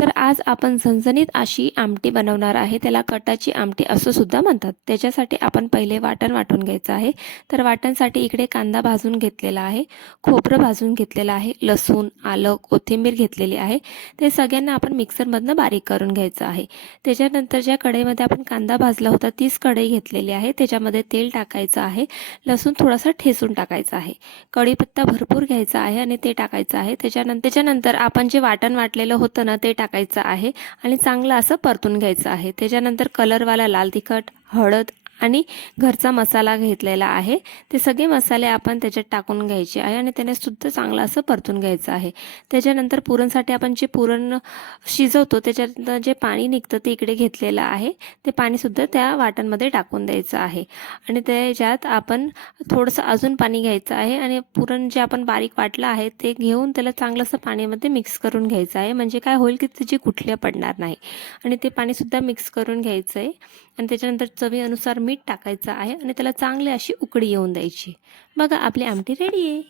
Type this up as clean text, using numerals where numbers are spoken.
तर आज आपण झणझणीत अशी आमटी बनवणार आहे. त्याला कटाची आमटी असं सुद्धा म्हणतात. त्याच्यासाठी आपण पहिले वाटण वाटून घ्यायचं आहे. तर वाटणसाठी इकडे कांदा भाजून घेतलेला आहे, खोबरं भाजून घेतलेलं आहे, लसूण, आलं, कोथिंबीर घेतलेली आहे. ते सगळ्यांना आपण मिक्सरमधनं बारीक करून घ्यायचं आहे. त्याच्यानंतर ज्या कढईमध्ये आपण कांदा भाजला होता तीच कढई घेतलेली आहे. त्याच्यामध्ये तेल टाकायचं आहे, लसूण थोडासा ठेचून टाकायचा आहे, कढीपत्ता भरपूर घ्यायचा आहे आणि ते टाकायचं आहे. त्याच्यानंतर आपण जे वाटण वाटलेलं होतं ना ते टाकायचं आहे आणि चांगलं असं परतून घ्यायचं आहे. त्याच्यानंतर कलरवाला लाल तिखट, हळद आणि घरचा मसाला घेतलेला आहे. ते सगळे मसाले आपण त्याच्यात टाकून घ्यायचे आहे आणि त्याने सुद्धा चांगलं असं परतून घ्यायचं आहे. त्याच्यानंतर पुरणसाठी आपण जे पुरण शिजवतो त्याच्यात जे पाणी निघतं ते इकडे घेतलेलं आहे. ते पाणीसुद्धा त्या वाटणमध्ये टाकून द्यायचं आहे आणि त्याच्यात आपण थोडंसं अजून पाणी घ्यायचं आहे आणि पुरण जे आपण बारीक वाटलं आहे ते घेऊन त्याला चांगलं असं पाण्यामध्ये मिक्स करून घ्यायचं आहे. म्हणजे काय होईल की त्याची गुठल्या पडणार नाही आणि ते पाणीसुद्धा मिक्स करून घ्यायचं आहे आणि त्याच्यानंतर चवीनुसार मीठ टाकायचं आहे आणि त्याला चांगली अशी उकळी येऊन द्यायची. बघा आपली आमटी रेडी आहे.